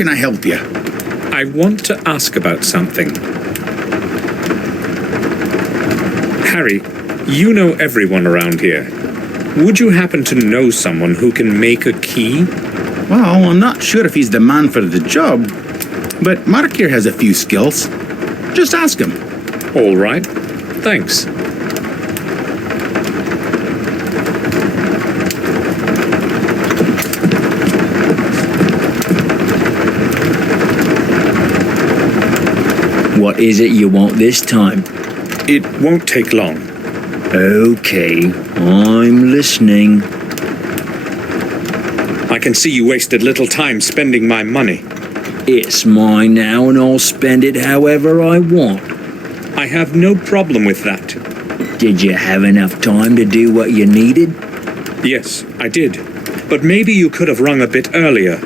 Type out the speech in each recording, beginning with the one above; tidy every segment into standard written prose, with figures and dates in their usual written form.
can I help you? I want to ask about something. Harry, you know everyone around here. Would you happen to know someone who can make a key? Well, I'm not sure if he's the man for the job, but Mark here has a few skills. Just ask him. All right. Thanks. What is it you want this time? It won't take long. Okay, I'm listening. I can see you wasted little time spending my money. It's mine now and I'll spend it however I want. I have no problem with that. Did you have enough time to do what you needed? Yes, I did. But maybe you could have rung a bit earlier.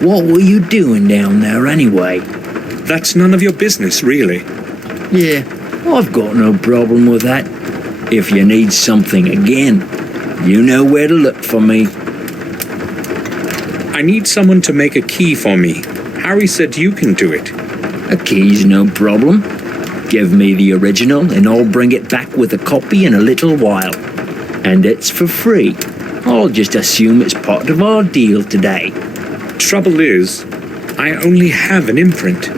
What were you doing down there anyway? That's none of your business, really. Yeah, I've got no problem with that. If you need something again, you know where to look for me. I need someone to make a key for me. Harry said you can do it. A key's no problem. Give me the original and I'll bring it back with a copy in a little while. And it's for free. I'll just assume it's part of our deal today. Trouble is, I only have an imprint.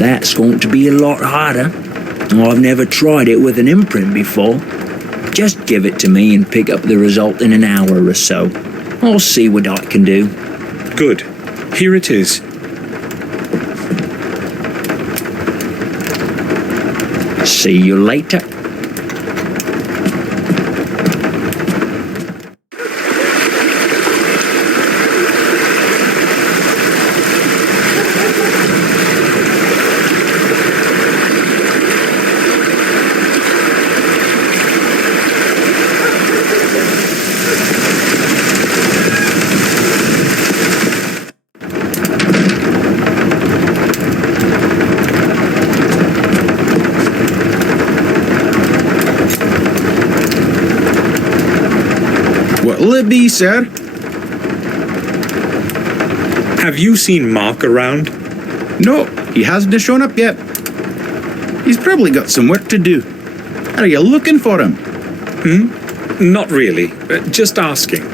That's going to be a lot harder. I've never tried it with an imprint before. Just give it to me and pick up the result in an hour or so. I'll see what I can do. Good. Here it is. See you later. What'll it be, sir? Have you seen Mark around? No, he hasn't shown up yet. He's probably got some work to do. Are you looking for him? Not really. Just asking.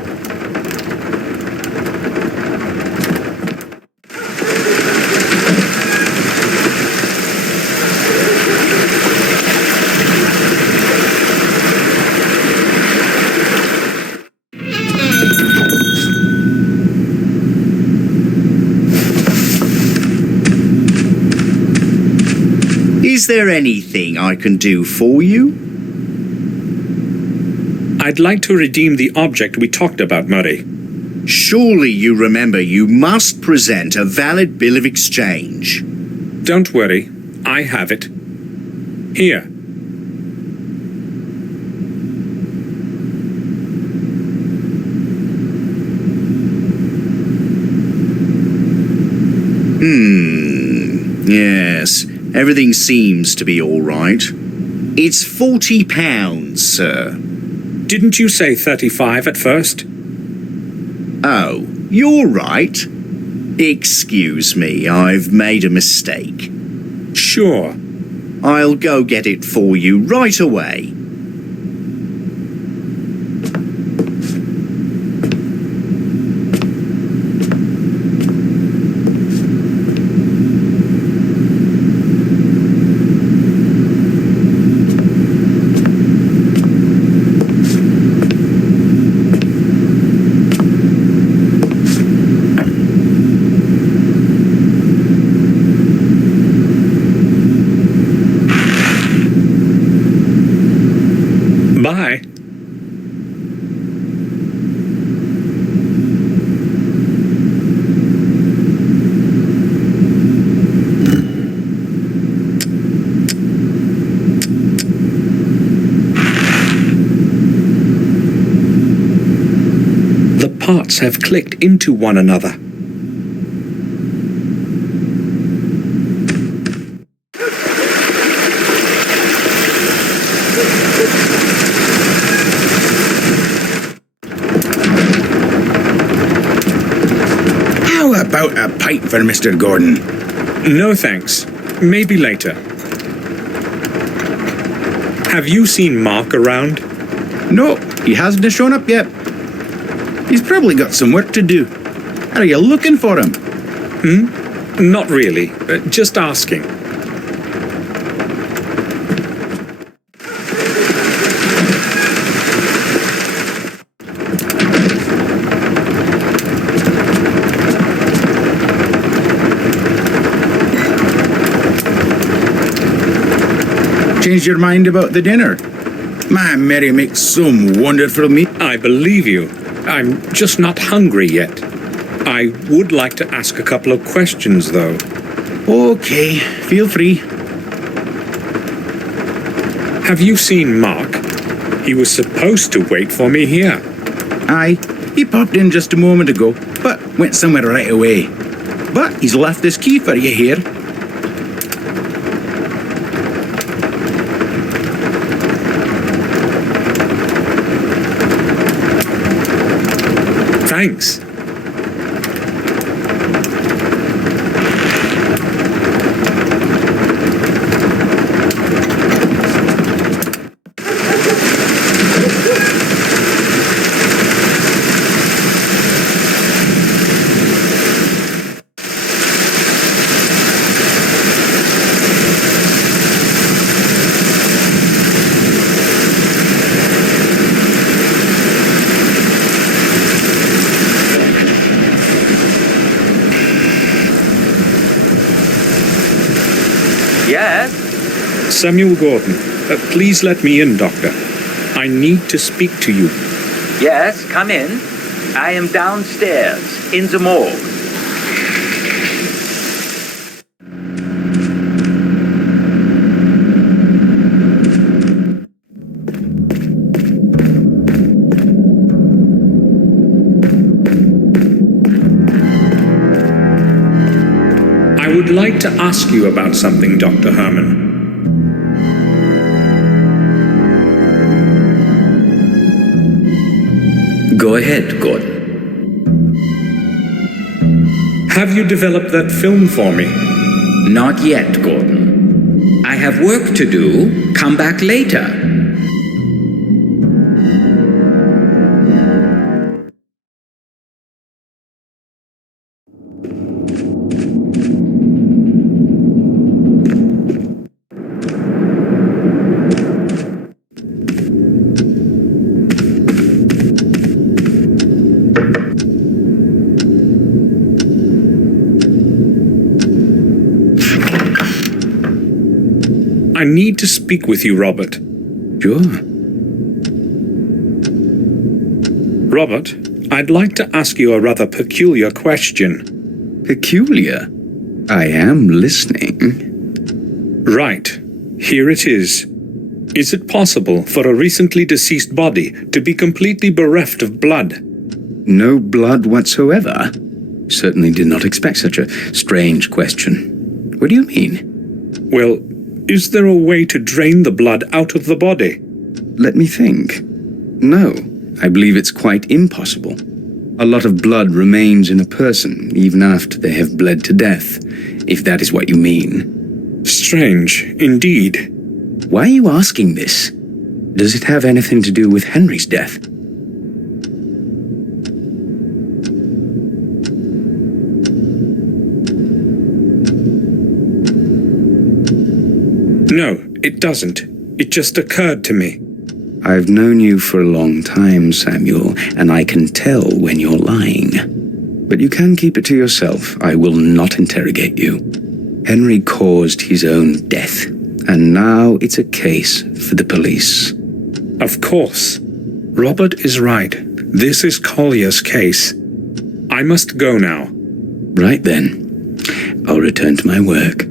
Is there anything I can do for you? I'd like to redeem the object we talked about, Murray. Surely you remember you must present a valid bill of exchange. Don't worry. I have it. Here. Yes, everything seems to be all right. It's £40, sir. Didn't you say 35 at first? Oh, you're right. Excuse me, I've made a mistake. Sure. I'll go get it for you right away. Bye. The parts have clicked into one another. How How about a pint for Mr. Gordon? No thanks. Maybe later. Have you seen Mark around? No, he hasn't shown up yet. He's probably got some work to do. Are you looking for him? Not really. Just asking. Changed your mind about the dinner? My Mary makes some wonderful meat. I believe you. I'm just not hungry yet. I would like to ask a couple of questions, though. Okay, feel free. Have you seen Mark? He was supposed to wait for me here. Aye, he popped in just a moment ago, but went somewhere right away. But he's left this key for you here. Thanks. Yes? Samuel Gordon, please let me in, Doctor. I need to speak to you. Yes, come in. I am downstairs, in the morgue. I would like to ask you about something, Dr. Herman. Go ahead, Gordon. Have you developed that film for me? Not yet, Gordon. I have work to do. Come back later. I need to speak with you, Robert. Sure. Robert, I'd like to ask you a rather peculiar question. Peculiar. I am listening. Right. Here it is. Is it possible for a recently deceased body to be completely bereft of blood? No blood whatsoever? Certainly did not expect such a strange question. What do you mean? Well, is there a way to drain the blood out of the body? Let me think. No, I believe it's quite impossible. A lot of blood remains in a person even after they have bled to death, if that is what you mean. Strange, indeed. Why are you asking this? Does it have anything to do with Henry's death? No, it doesn't. It just occurred to me. I've known you for a long time, Samuel, and I can tell when you're lying. But you can keep it to yourself. I will not interrogate you. Henry caused his own death, and now it's a case for the police. Of course. Robert is right. This is Collier's case. I must go now. Right then. I'll return to my work.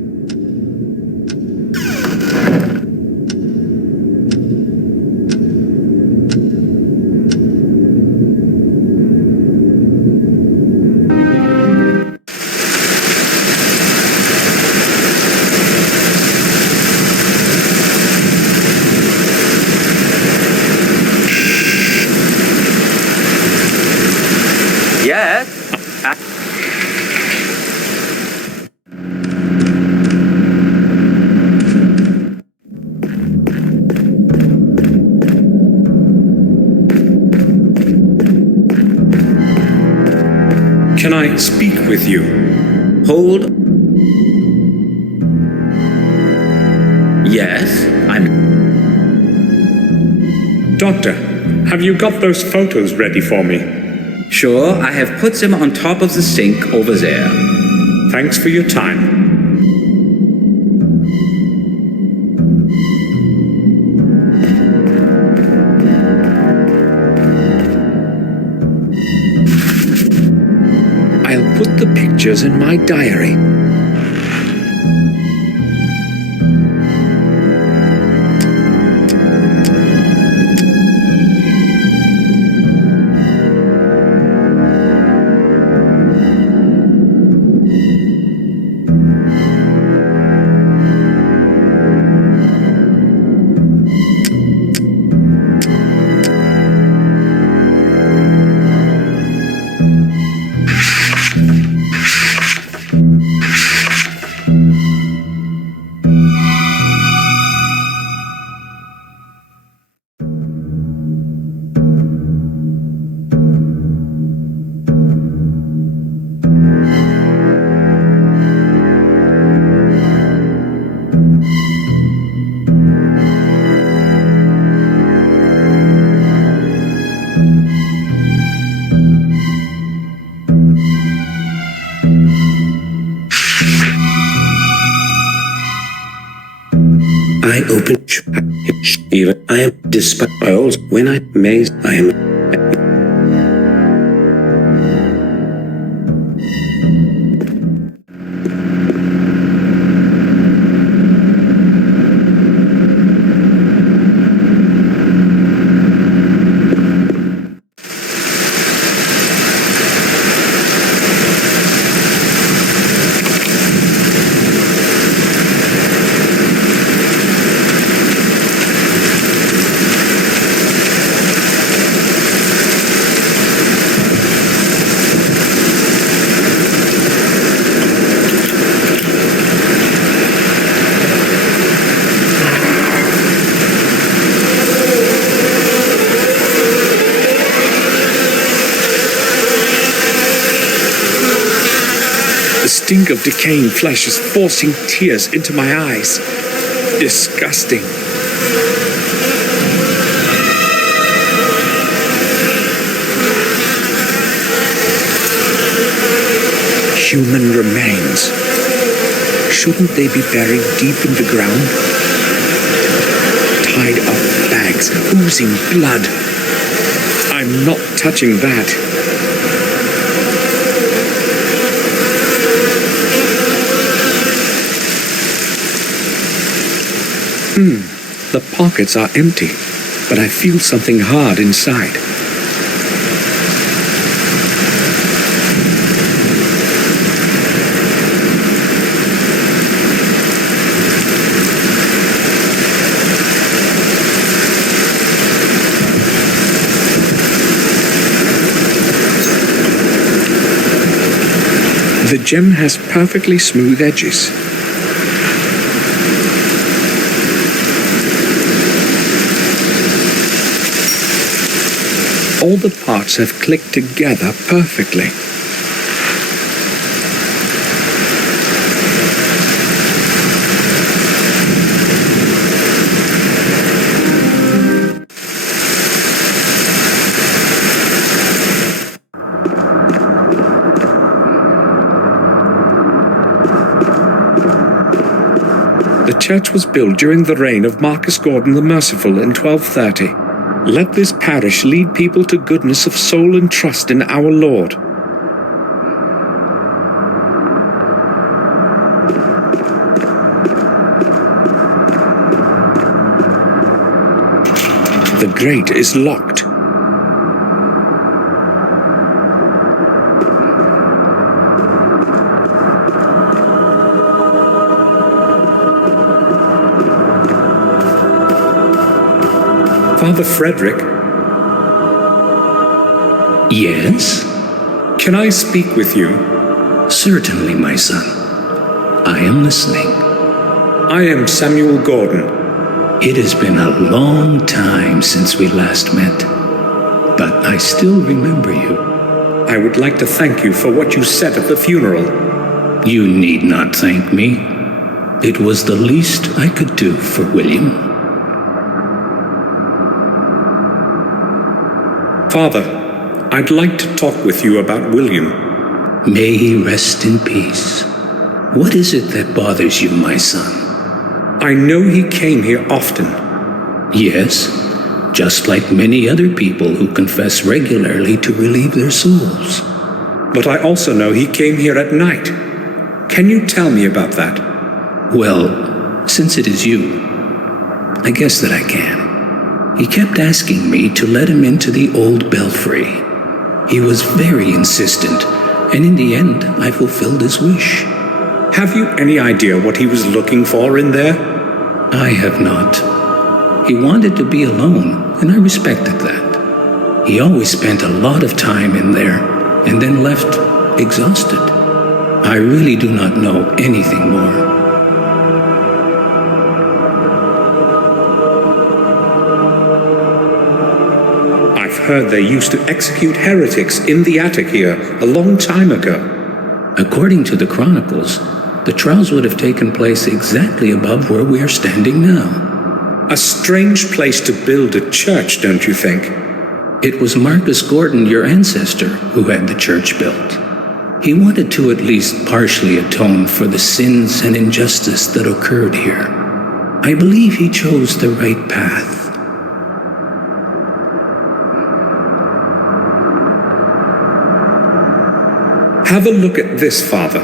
Can I speak with you? Hold. Yes, I'm. Doctor, have you got those photos ready for me? Sure, I have put them on top of the sink over there. Thanks for your time. I'll put the pictures in my diary. I open. Even I am despite also when I may I am. The stink of decaying flesh is forcing tears into my eyes. Disgusting. Human remains. Shouldn't they be buried deep in the ground? Tied up bags, oozing blood. I'm not touching that. The pockets are empty, but I feel something hard inside. The gem has perfectly smooth edges. All the parts have clicked together perfectly. The church was built during the reign of Marcus Gordon the Merciful in 1230. Let this parish lead people to goodness of soul and trust in our Lord. The grate is locked. Father Frederick? Yes? Can I speak with you? Certainly, my son. I am listening. I am Samuel Gordon. It has been a long time since we last met, but I still remember you. I would like to thank you for what you said at the funeral. You need not thank me. It was the least I could do for William. Father, I'd like to talk with you about William. May he rest in peace. What is it that bothers you, my son? I know he came here often. Yes, just like many other people who confess regularly to relieve their souls. But I also know he came here at night. Can you tell me about that? Well, since it is you, I guess that I can. He kept asking me to let him into the old belfry. He was very insistent, and in the end, I fulfilled his wish. Have you any idea what he was looking for in there? I have not. He wanted to be alone, and I respected that. He always spent a lot of time in there, and then left exhausted. I really do not know anything more. I've heard they used to execute heretics in the attic here a long time ago. According to the chronicles, the trials would have taken place exactly above where we are standing now. A strange place to build a church, don't you think? It was Marcus Gordon, your ancestor, who had the church built. He wanted to at least partially atone for the sins and injustice that occurred here. I believe he chose the right path. Have a look at this, Father.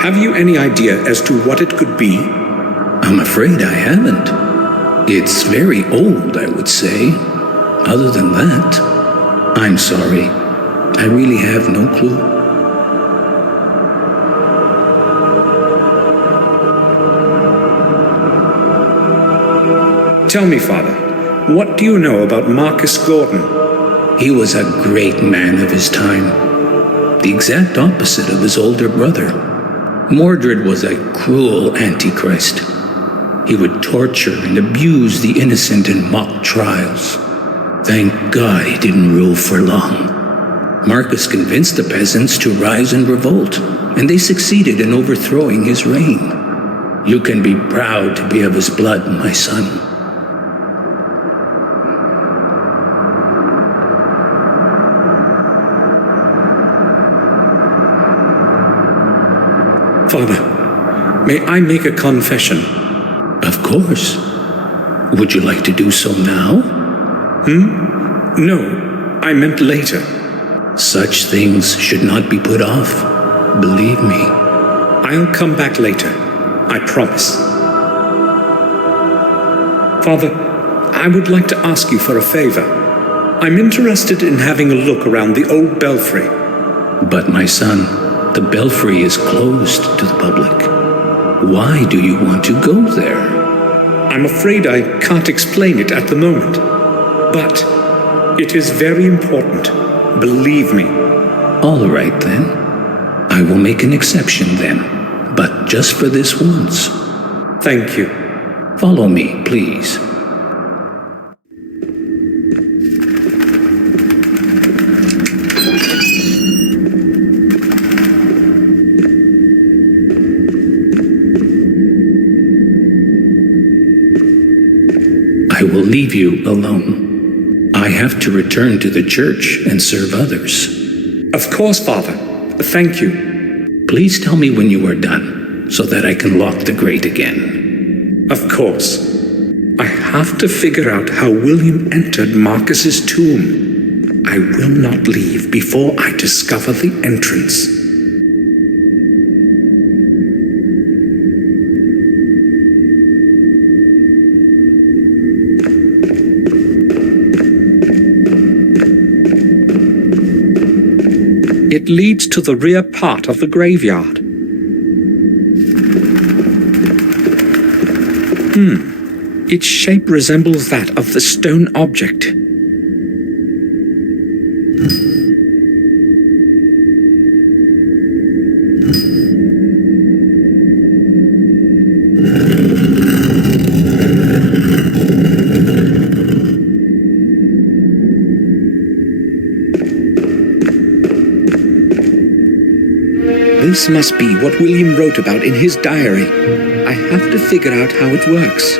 Have you any idea as to what it could be? I'm afraid I haven't. It's very old, I would say. Other than that, I'm sorry. I really have no clue. Tell me, Father, what do you know about Marcus Gordon? He was a great man of his time. The exact opposite of his older brother. Mordred was a cruel antichrist. He would torture and abuse the innocent in mock trials. Thank God he didn't rule for long. Marcus convinced the peasants to rise and revolt, and they succeeded in overthrowing his reign. You can be proud to be of his blood, my son. Father, may I make a confession? Of course. Would you like to do so now? No, I meant later. Such things should not be put off. Believe me. I'll come back later. I promise. Father, I would like to ask you for a favor. I'm interested in having a look around the old belfry. But my son, the belfry is closed to the public. Why do you want to go there? I'm afraid I can't explain it at the moment. But it is very important. Believe me. All right then. I will make an exception then. But just for this once. Thank you. Follow me, please. I will leave you alone. I have to return to the church and serve others. Of course, Father. Thank you. Please tell me when you are done, so that I can lock the grate again. Of course. I have to figure out how William entered Marcus's tomb. I will not leave before I discover the entrance. It leads to the rear part of the graveyard. Its shape resembles that of the stone object. This must be what William wrote about in his diary. I have to figure out how it works.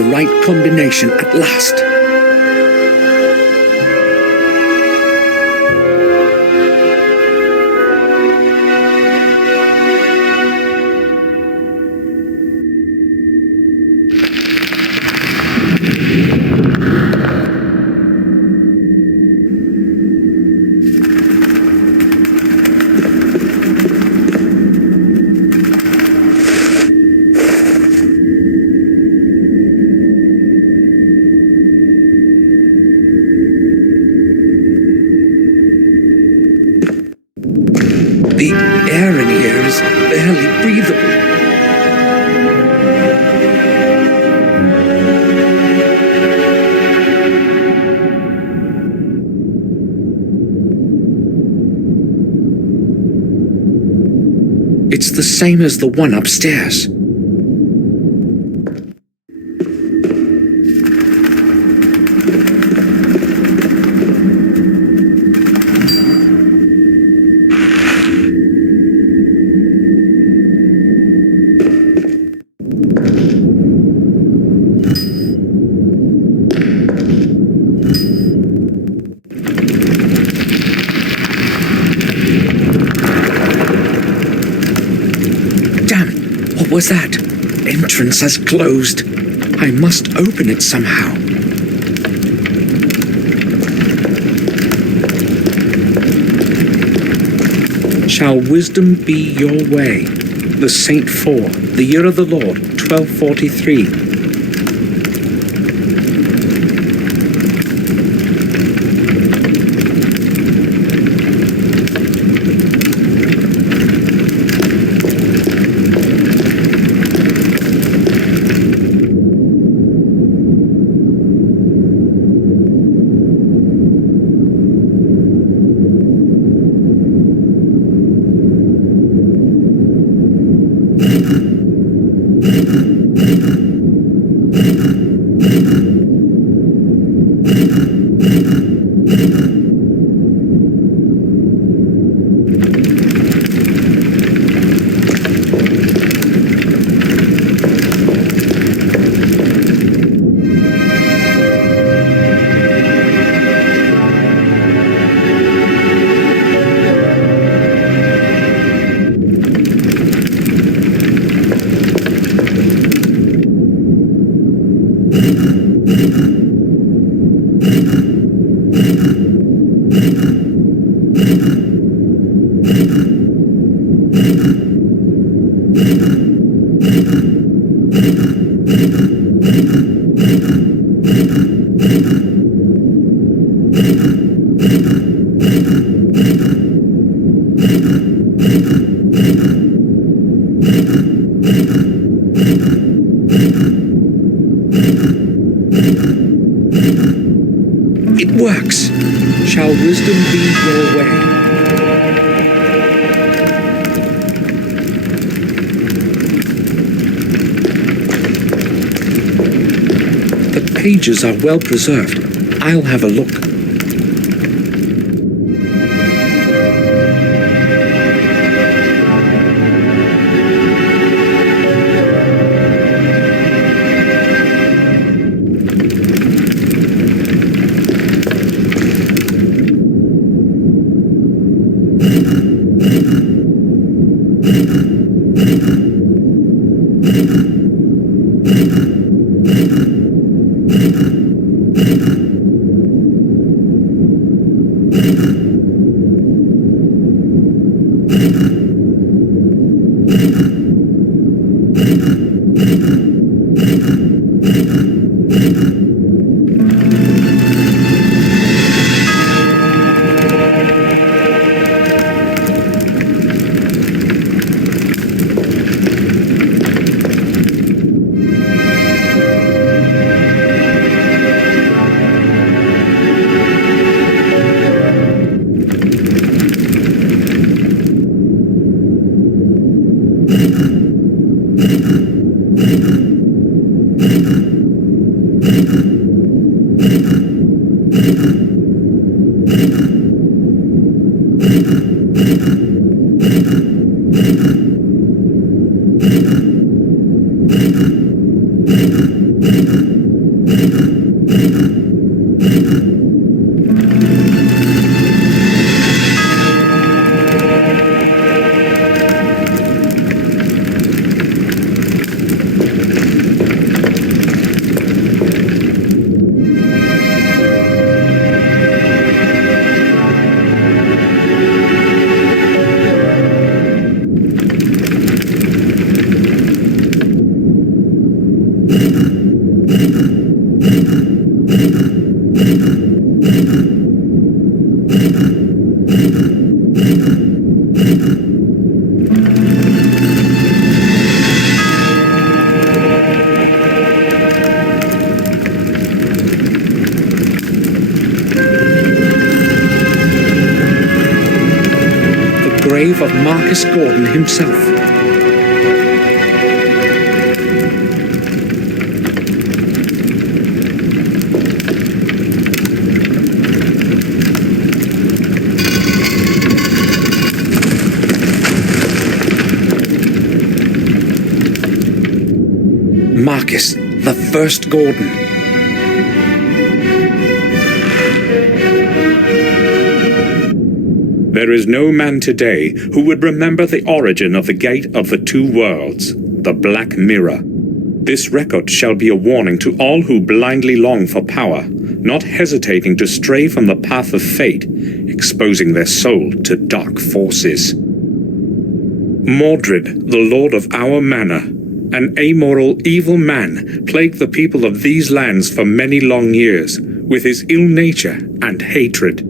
the right combination at last. The air in here is barely breathable. It's the same as the one upstairs. What was that? Entrance has closed. I must open it somehow. Shall wisdom be your way? The Saint 4, the year of the Lord, 1243. It works. Shall wisdom be your way? The pages are well preserved. I'll have a look. You Marcus Gordon himself. Marcus, the first Gordon. There is no man today who would remember the origin of the Gate of the Two Worlds, the Black Mirror. This record shall be a warning to all who blindly long for power, not hesitating to stray from the path of fate, exposing their soul to dark forces. Mordred, the lord of our manor, an amoral, evil man, plagued the people of these lands for many long years with his ill nature and hatred.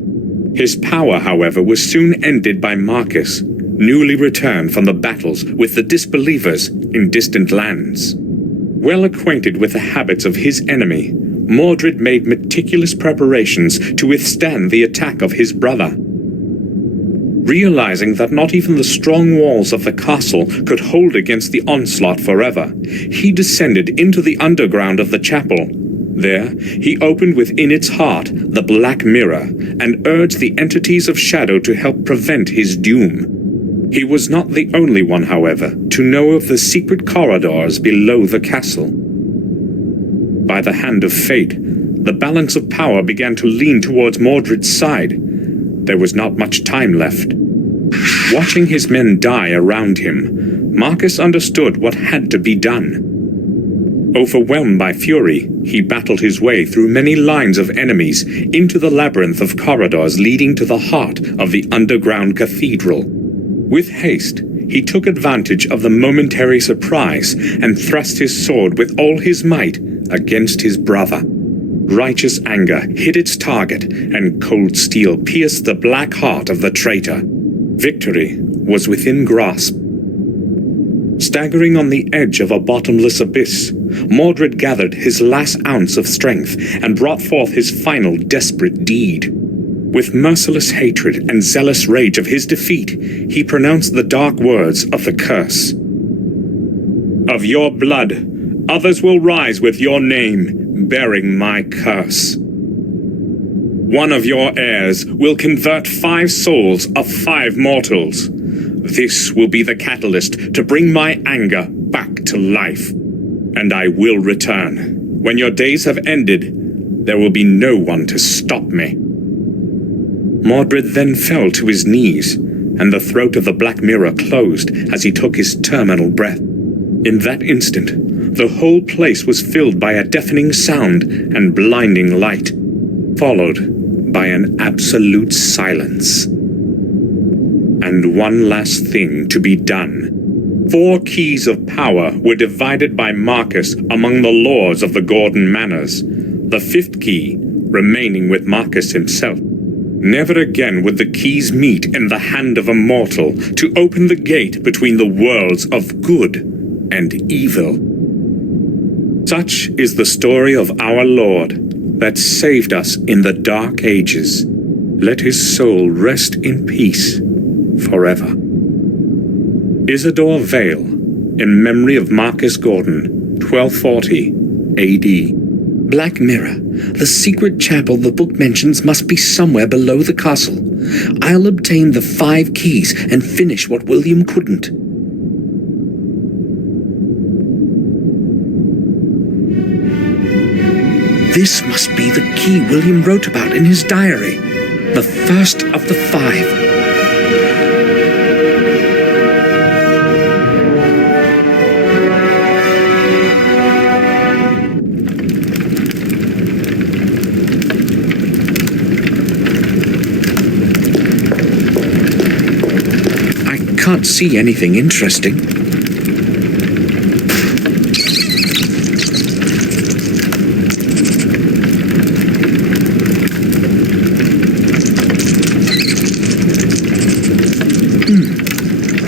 His power, however, was soon ended by Marcus, newly returned from the battles with the disbelievers in distant lands. Well acquainted with the habits of his enemy, Mordred made meticulous preparations to withstand the attack of his brother. Realizing that not even the strong walls of the castle could hold against the onslaught forever, he descended into the underground of the chapel. There, he opened within its heart the Black Mirror and urged the entities of shadow to help prevent his doom. He was not the only one, however, to know of the secret corridors below the castle. By the hand of fate, the balance of power began to lean towards Mordred's side. There was not much time left. Watching his men die around him, Marcus understood what had to be done. Overwhelmed by fury, he battled his way through many lines of enemies into the labyrinth of corridors leading to the heart of the underground cathedral. With haste, he took advantage of the momentary surprise and thrust his sword with all his might against his brother. Righteous anger hit its target, and cold steel pierced the black heart of the traitor. Victory was within grasp. Staggering on the edge of a bottomless abyss, Mordred gathered his last ounce of strength and brought forth his final desperate deed. With merciless hatred and zealous rage of his defeat, he pronounced the dark words of the curse. Of your blood, others will rise with your name, bearing my curse. One of your heirs will convert 5 souls of 5 mortals. This will be the catalyst to bring my anger back to life. And I will return. When your days have ended, there will be no one to stop me. Mordred then fell to his knees, and the throat of the Black Mirror closed as he took his terminal breath. In that instant, the whole place was filled by a deafening sound and blinding light, followed by an absolute silence. And one last thing to be done. 4 keys of power were divided by Marcus among the lords of the Gordon manors, the 5th key remaining with Marcus himself. Never again would the keys meet in the hand of a mortal to open the gate between the worlds of good and evil. Such is the story of our Lord that saved us in the Dark Ages. Let his soul rest in peace forever. Isidore Vale, in memory of Marcus Gordon, 1240 A.D. Black Mirror. The secret chapel the book mentions must be somewhere below the castle. I'll obtain the 5 keys and finish what William couldn't. This must be the key William wrote about in his diary. The first of the 5. Can't see anything interesting.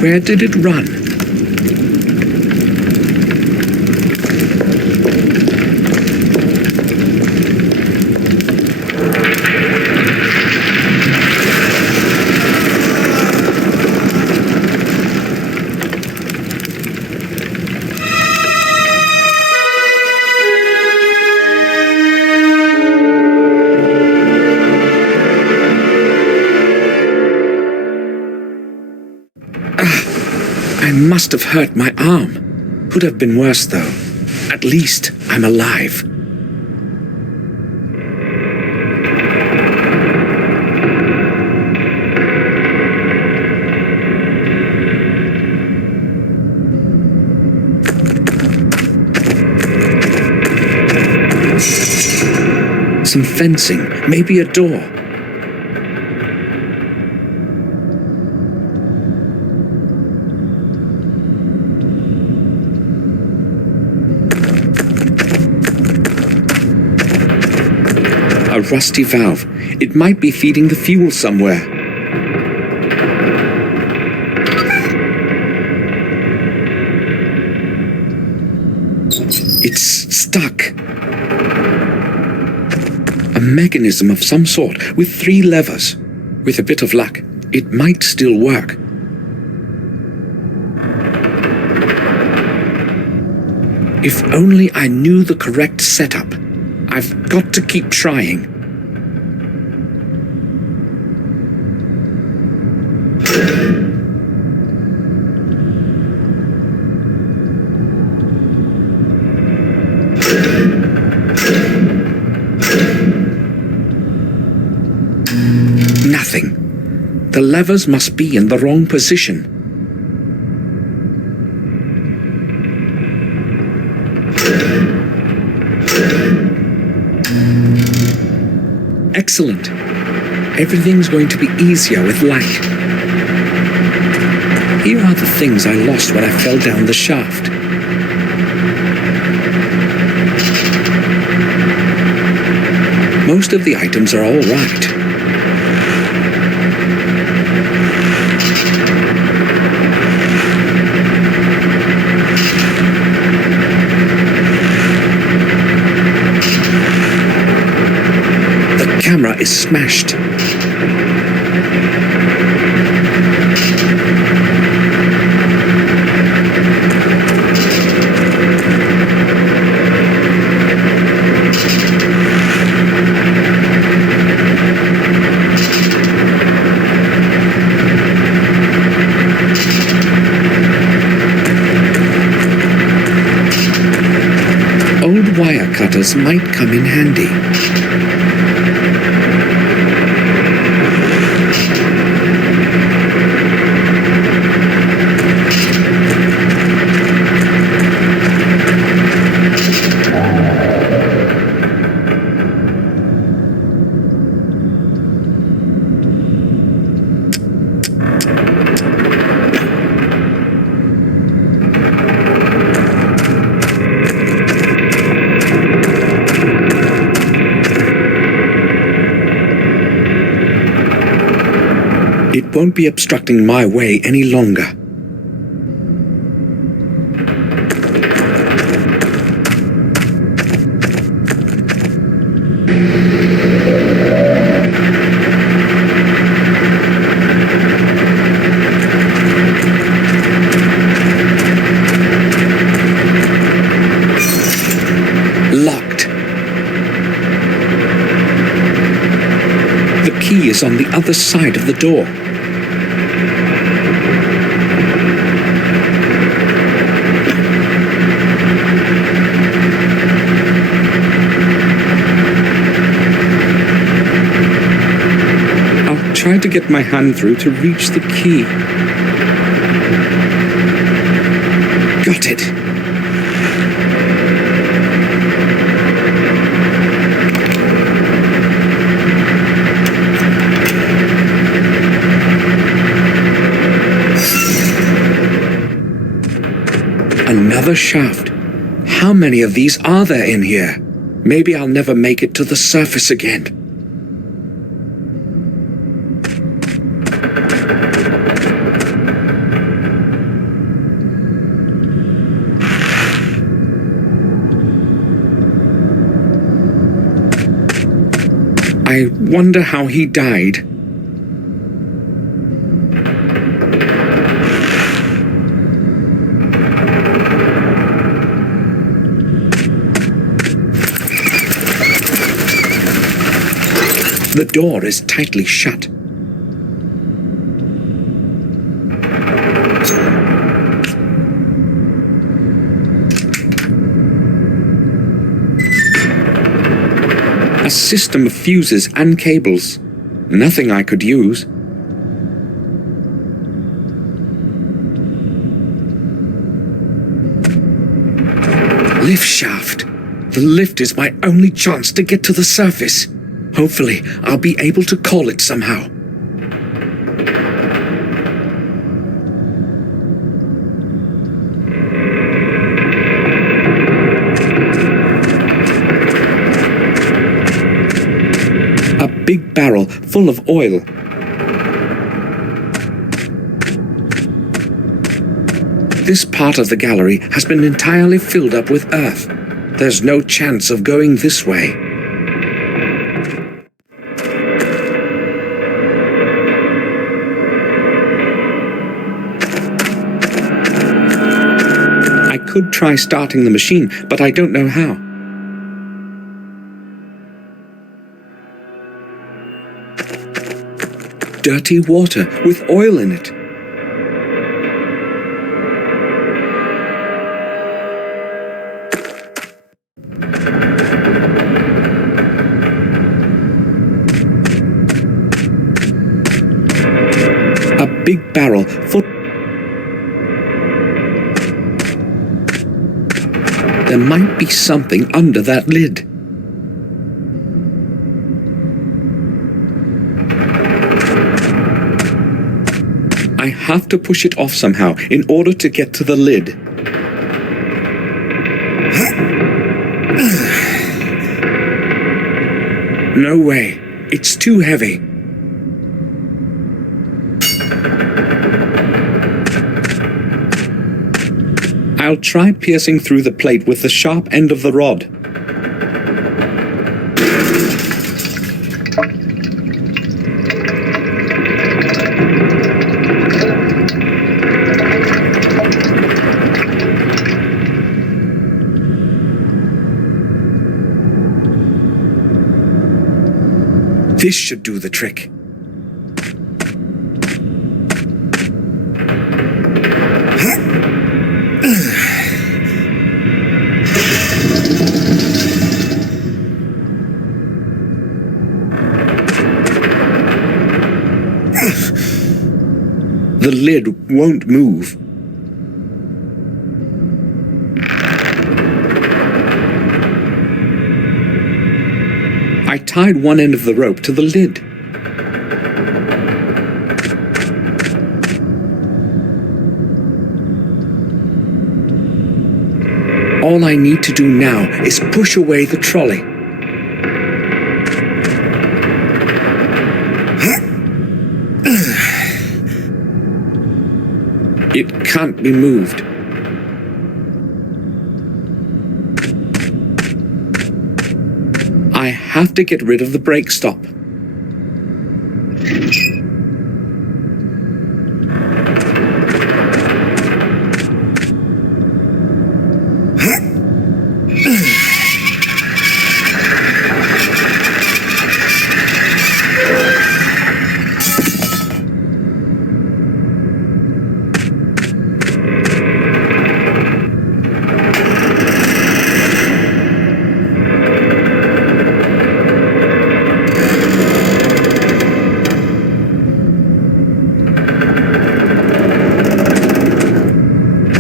Where did it run? must have hurt my arm. Could have been worse, though. At least I'm alive. Some fencing, maybe a door. A rusty valve. It might be feeding the fuel somewhere. It's stuck. A mechanism of some sort with 3 levers. With a bit of luck, it might still work. If only I knew the correct setup. I've got to keep trying. Nothing. The levers must be in the wrong position. Excellent. Everything's going to be easier with light. Here are the things I lost when I fell down the shaft. Most of the items are all right. The camera is smashed. Old wire cutters might come in handy. It won't be obstructing my way any longer. Locked. The key is on the other side of the door. Try to get my hand through to reach the key. Got it. Another shaft. How many of these are there in here? Maybe I'll never make it to the surface again. I wonder how he died. The door is tightly shut. system of fuses and cables. Nothing I could use. Lift shaft. The lift is my only chance to get to the surface. Hopefully, I'll be able to call it somehow. A big barrel full of oil. This part of the gallery has been entirely filled up with earth. There's no chance of going this way. I could try starting the machine, but I don't know how. Dirty water with oil in it. A big barrel full. There might be something under that lid. I have to push it off somehow in order to get to the lid. No way. It's too heavy. I'll try piercing through the plate with the sharp end of the rod. This should do the trick. The lid won't move. I tied one end of the rope to the lid. All I need to do now is push away the trolley. It can't be moved. I have to get rid of the brake stop.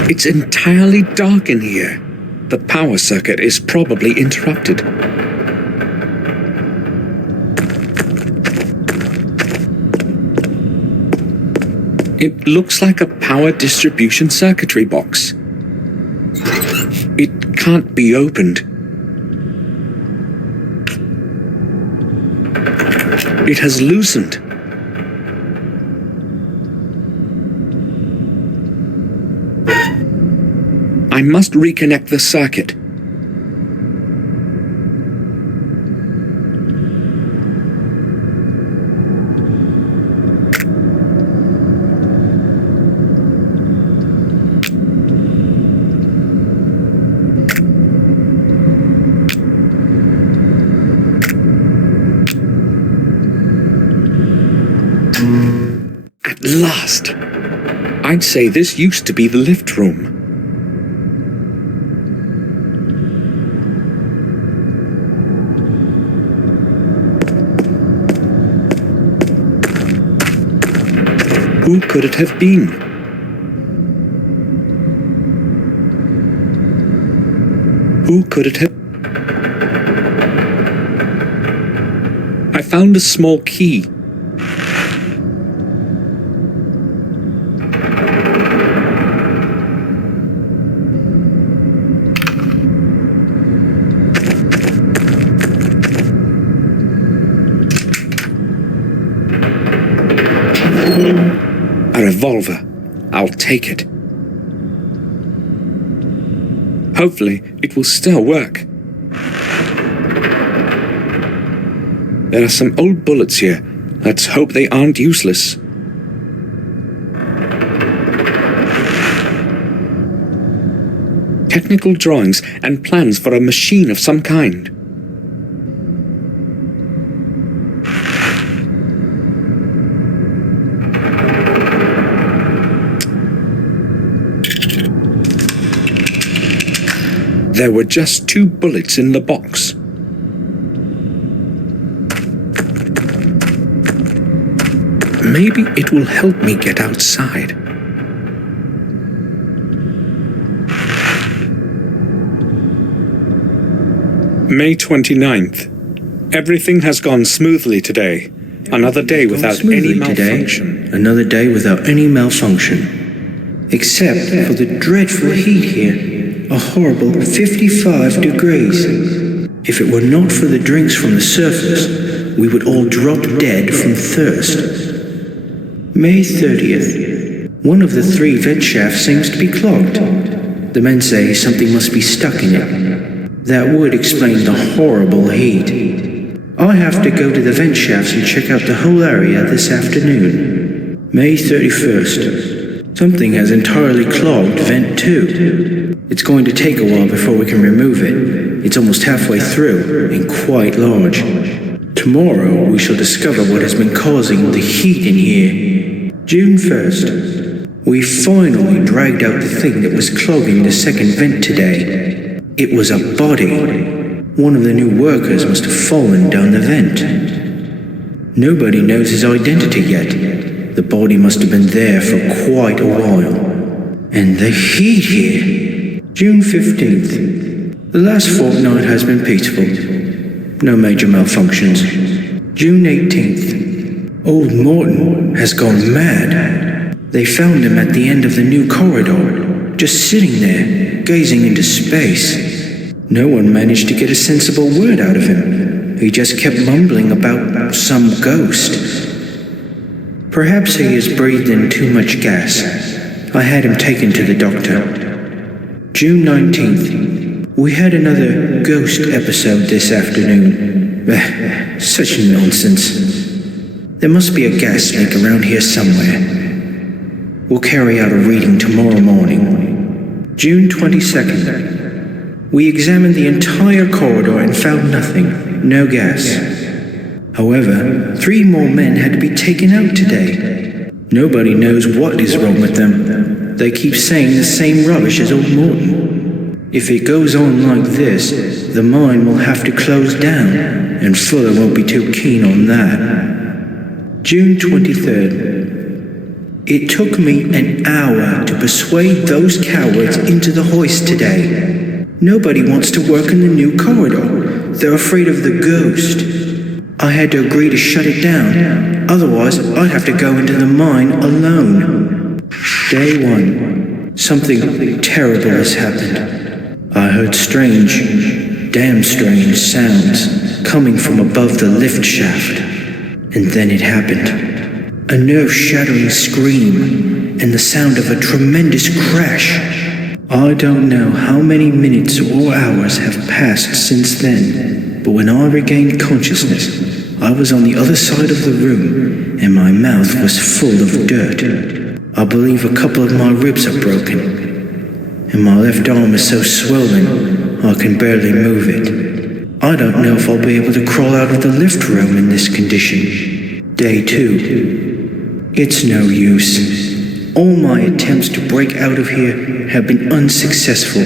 It's entirely dark in here. The power circuit is probably interrupted. It looks like a power distribution circuitry box. It can't be opened. It has loosened. I must reconnect the circuit. At last! I'd say this used to be the lift room. Who could it have been? Who could it have... I found a small key. A revolver. I'll take it. Hopefully, it will still work. There are some old bullets here. Let's hope they aren't useless. Technical drawings and plans for a machine of some kind. There were just 2 bullets in the box. Maybe it will help me get outside. May 29th. Everything has gone smoothly today. Another day without any malfunction. Another day without any malfunction. Except for the dreadful heat here. A horrible 55 degrees. If it were not for the drinks from the surface, we would all drop dead from thirst. May 30th. One of the 3 vent shafts seems to be clogged. The men say something must be stuck in it. That would explain the horrible heat. I have to go to the vent shafts and check out the whole area this afternoon. May 31st. Something has entirely clogged vent 2. It's going to take a while before we can remove it. It's almost halfway through and quite large. Tomorrow we shall discover what has been causing the heat in here. June 1st. We finally dragged out the thing that was clogging the second vent today. It was a body. One of the new workers must have fallen down the vent. Nobody knows his identity yet. The body must have been there for quite a while. And the heat here. June 15th. The last fortnight has been peaceful. No major malfunctions. June 18th. Old Morton has gone mad. They found him at the end of the new corridor, just sitting there, gazing into space. No one managed to get a sensible word out of him. He just kept mumbling about some ghost. Perhaps he has breathed in too much gas. I had him taken to the doctor. June 19th. We had another ghost episode this afternoon. Such nonsense. There must be a gas leak around here somewhere. We'll carry out a reading tomorrow morning. June 22nd. We examined the entire corridor and found nothing. No gas. However, 3 more men had to be taken out today. Nobody knows what is wrong with them. They keep saying the same rubbish as old Morton. If it goes on like this, the mine will have to close down, and Fuller won't be too keen on that. June 23rd. It took me an hour to persuade those cowards into the hoist today. Nobody wants to work in the new corridor. They're afraid of the ghost. I had to agree to shut it down. Otherwise, I'd have to go into the mine alone. Day 1. Something terrible has happened. I heard strange, damn strange sounds coming from above the lift shaft. And then it happened. A nerve-shattering scream and the sound of a tremendous crash. I don't know how many minutes or hours have passed since then, but when I regained consciousness, I was on the other side of the room and my mouth was full of dirt. I believe a couple of my ribs are broken, and my left arm is so swollen I can barely move it. I don't know if I'll be able to crawl out of the lift room in this condition. Day 2. It's no use. All my attempts to break out of here have been unsuccessful.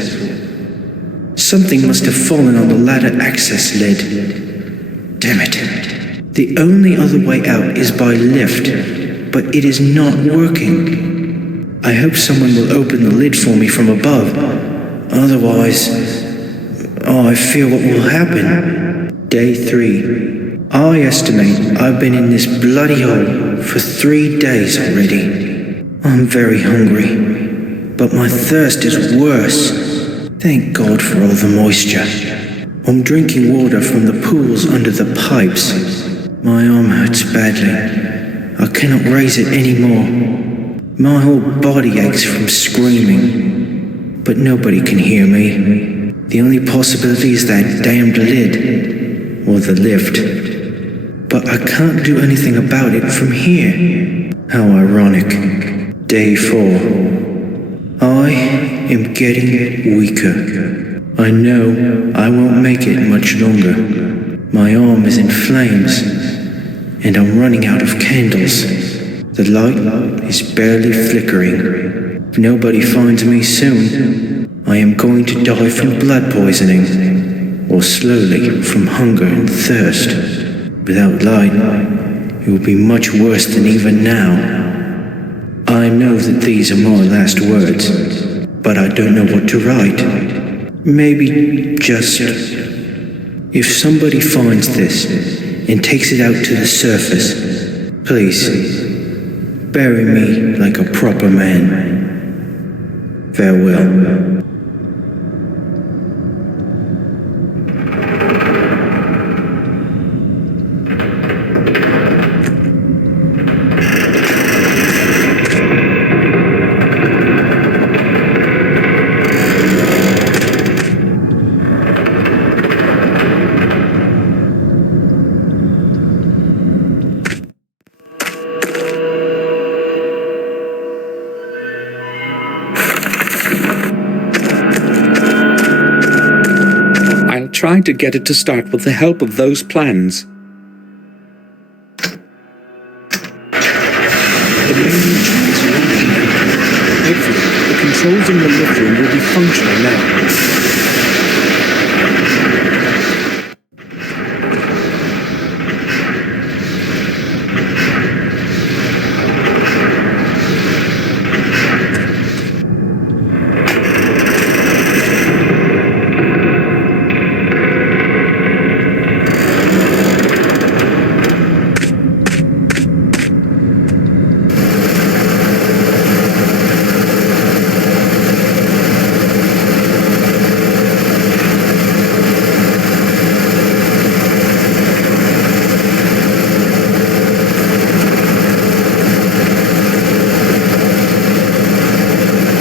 Something must have fallen on the ladder access lid. Damn it. The only other way out is by lift, but it is not working. I hope someone will open the lid for me from above. Otherwise, I fear what will happen. Day 3. I estimate I've been in this bloody hole for 3 days already. I'm very hungry, but my thirst is worse. Thank God for all the moisture. I'm drinking water from the pools under the pipes. My arm hurts badly. I cannot raise it anymore. My whole body aches from screaming. But nobody can hear me. The only possibility is that damned lid, or the lift. But I can't do anything about it from here. How ironic. Day 4. I am getting weaker. I know I won't make it much longer. My arm is in flames, and I'm running out of candles. The light is barely flickering. If nobody finds me soon, I am going to die from blood poisoning, or slowly from hunger and thirst. Without light, it will be much worse than even now. I know that these are my last words, but I don't know what to write. Maybe just, if somebody finds this and takes it out to the surface, please, bury me like a proper man. Farewell. Trying to get it to start with the help of those plans. The main engine is working. Hopefully, the controls in the lift room will be functional now.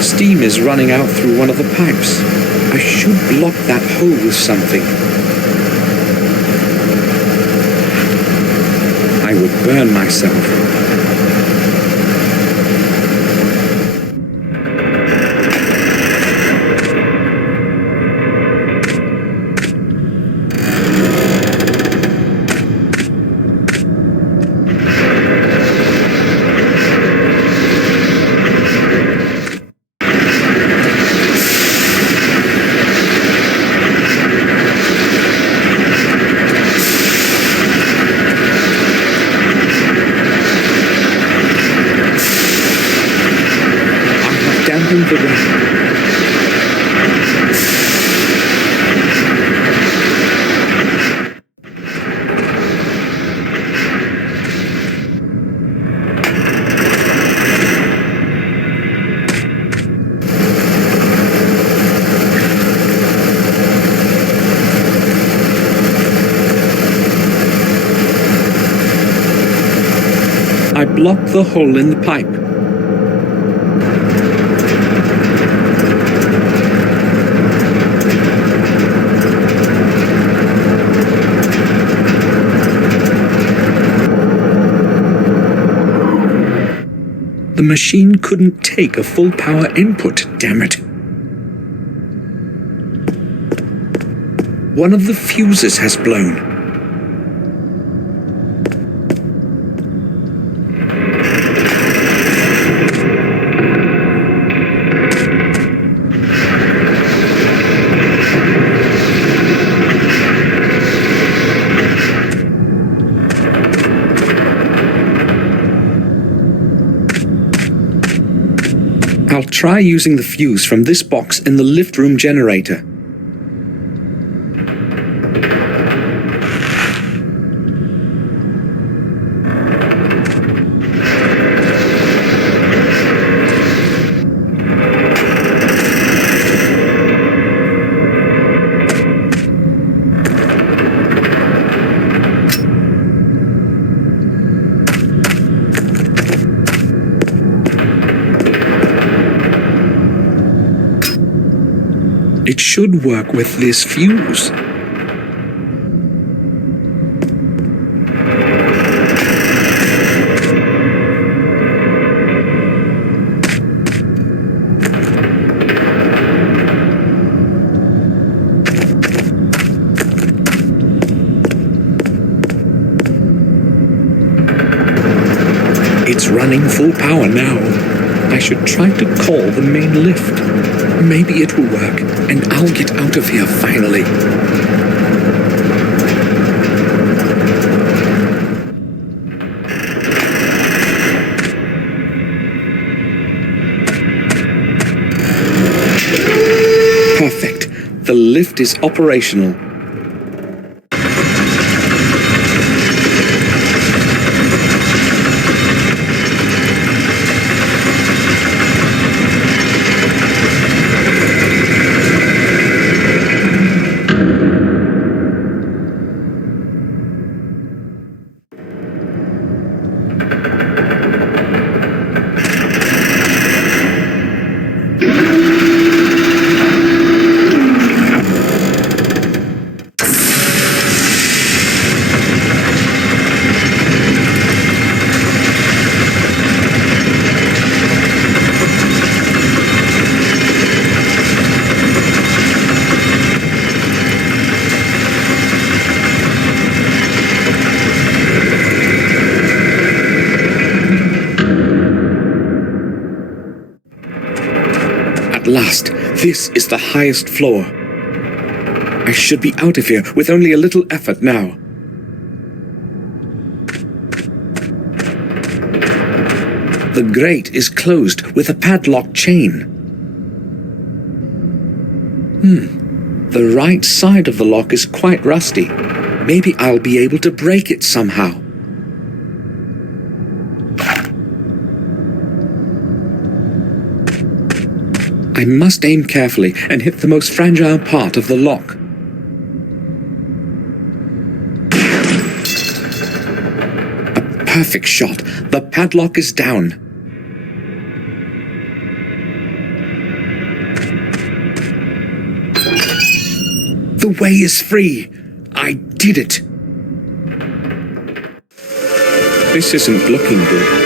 Steam is running out through one of the pipes. I should block that hole with something. I would burn myself. The rain. I blocked the hole in the pipe. The machine couldn't take a full power input, damn it. One of the fuses has blown. try using the fuse from this box in the lift room generator. It should work with this fuse. It's running full power now. I should try to call the main lift. Maybe it will work, and I'll get out of here finally. Perfect. The lift is operational. At last, this is the highest floor. I should be out of here with only a little effort now. The grate is closed with a padlock chain. The right side of the lock is quite rusty. Maybe I'll be able to break it somehow. I must aim carefully and hit the most fragile part of the lock. A perfect shot. The padlock is down. The way is free. I did it. This isn't looking good.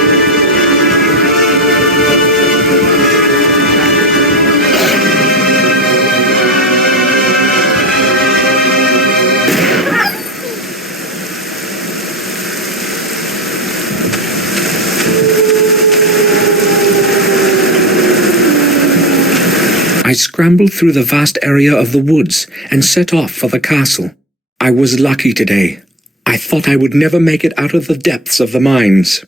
I scrambled through the vast area of the woods and set off for the castle. I was lucky today. I thought I would never make it out of the depths of the mines.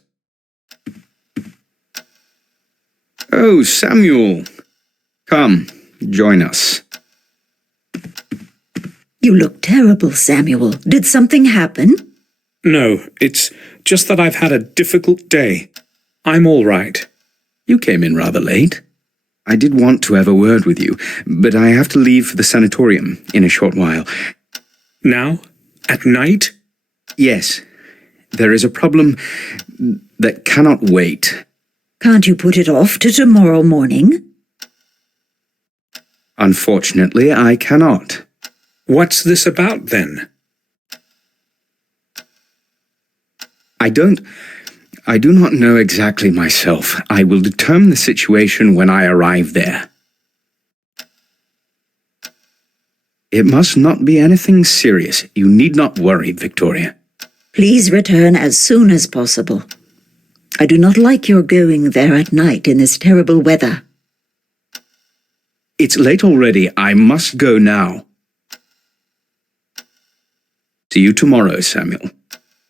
Oh, Samuel. Come, join us. You look terrible, Samuel. Did something happen? No, it's just that I've had a difficult day. I'm all right. You came in rather late. I did want to have a word with you, but I have to leave for the sanatorium in a short while. Now? At night? Yes, there is a problem that cannot wait. Can't you put it off to tomorrow morning? Unfortunately, I cannot. What's this about, then? I do not know exactly myself. I will determine the situation when I arrive there. It must not be anything serious. You need not worry, Victoria. Please return as soon as possible. I do not like your going there at night in this terrible weather. It's late already. I must go now. See you tomorrow, Samuel.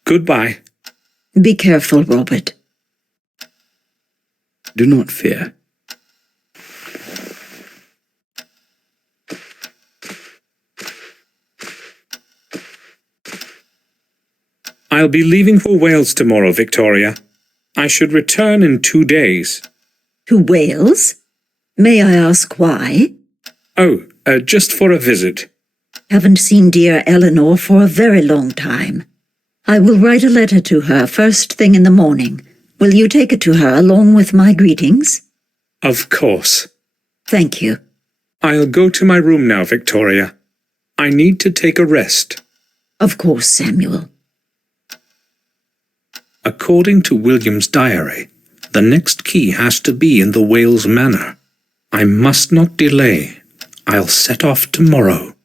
Goodbye. Be careful, Robert. Do not fear. I'll be leaving for Wales tomorrow, Victoria. I should return in 2 days. To Wales? May I ask why? Oh, just for a visit. Haven't seen dear Eleanor for a very long time. I will write a letter to her first thing in the morning. Will you take it to her along with my greetings? Of course. Thank you. I'll go to my room now, Victoria. I need to take a rest. Of course, Samuel. According to William's diary, the next key has to be in the Wales Manor. I must not delay. I'll set off tomorrow.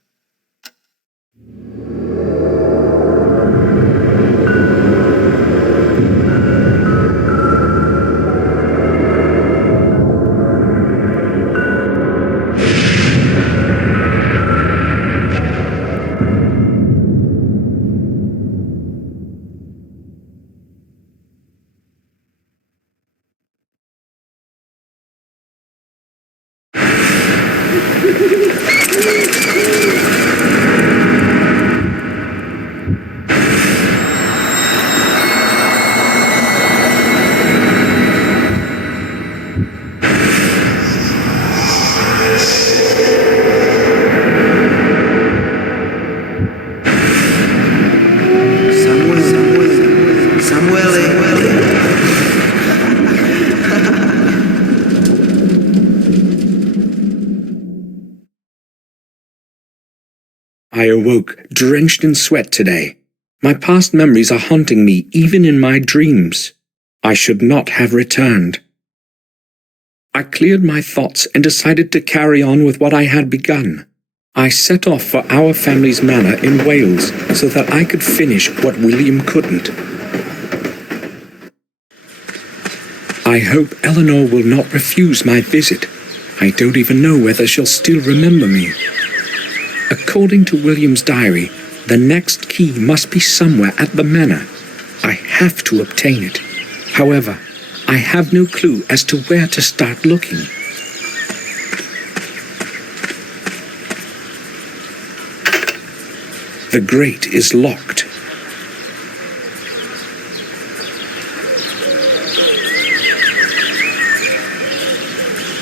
I awoke drenched in sweat today. My past memories are haunting me even in my dreams. I should not have returned. I cleared my thoughts and decided to carry on with what I had begun. I set off for our family's manor in Wales so that I could finish what William couldn't. I hope Eleanor will not refuse my visit. I don't even know whether she'll still remember me. According to William's diary, the next key must be somewhere at the manor. I have to obtain it. However, I have no clue as to where to start looking. The grate is locked.